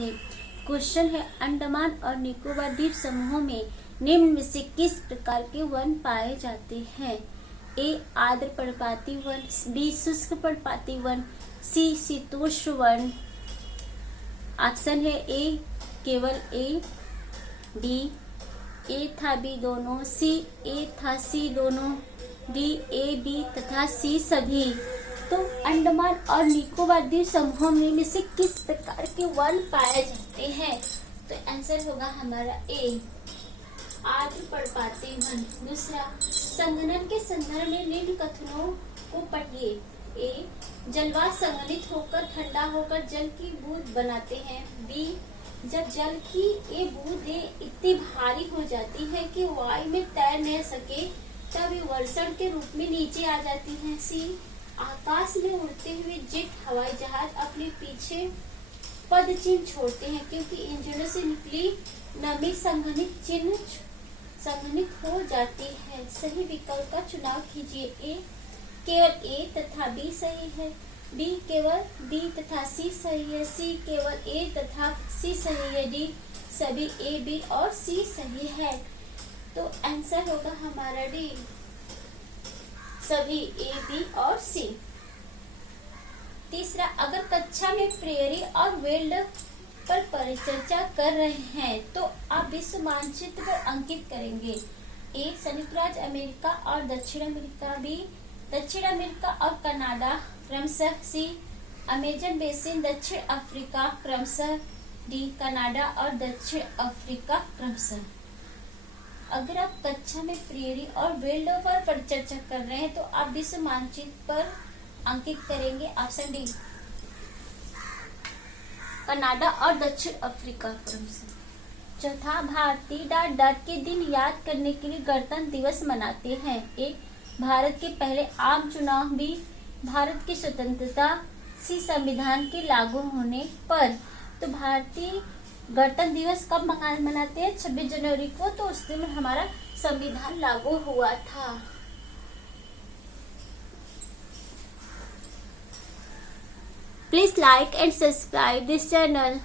थे। क्वेश्चन है, अंडमान और निकोबार द्वीप समूहों में निम्न में से किस प्रकार के वन पाए जाते हैं? ए आर्द्र पर्णपाती वन, बी शुष्क पर्णपाती वन, सी शीतोष्ण वन। ऑप्शन है ए केवल ए, बी ए था बी दोनों, सी ए था सी दोनों, डी ए बी तथा सी सभी। तो अंडमान और निकोबार द्वीप समूहों में से किस प्रकार के वन पाए जाते हैं? तो आंसर होगा हमारा ए आर्द्र पर्णपाती वन। दूसरा, संघनन के संदर्भ में निम्न कथनों को पढ़िए। ए जलवाष्प संघनित होकर ठंडा होकर जल की बूंद बनाते हैं। बी जब जल की ये बूंदें इतनी भारी हो जाती है कि वायु में तैर न सके तब ये वर्षण के रूप में नीचे आ जाती हैं। सी आकाश में उड़ते हुए जेट हवाई जहाज अपने पीछे पद चिन्ह छोड़ते हैं क्योंकि इंजनों से निकली नमी संघनित हो जाती है। सही विकल्प का चुनाव कीजिए। ए केवल ए तथा बी सही है, बी केवल बी तथा सी सही है, सी केवल ए तथा सी सही है, डी सभी ए बी और सी सही है। तो आंसर होगा हमारा डी सभी ए बी और सी। तीसरा, अगर कक्षा में प्रेयरी और वेल्ड पर परिचर्चा कर रहे हैं तो आप विश्व मानचित्र पर अंकित करेंगे। ए संयुक्त राज्य अमेरिका और दक्षिण अमेरिका, बी दक्षिण अमेरिका और कनाडा क्रमशः, सी अमेजन बेसिन दक्षिण अफ्रीका क्रमशः, डी कनाडा और दक्षिण अफ्रीका क्रमशः। अगर आप कक्षा में प्रेयरी और वेल्ड पर परिचर्चा कर रहे हैं तो आप विश्व मानचित्र पर अंकित करेंगे। ऑप्शन डी कनाडा और दक्षिण अफ्रीका क्रमशः। चौथा, भारतीय डाक के दिन याद करने के लिए गणतंत्र दिवस मनाते हैं। ए भारत के पहले आम चुनाव, बी भारत की स्वतंत्रता, सी संविधान के लागू होने पर। तो भारतीय गणतंत्र दिवस कब मनाते हैं? 26 जनवरी को। तो उस दिन हमारा संविधान लागू हुआ था। Please like and subscribe this channel.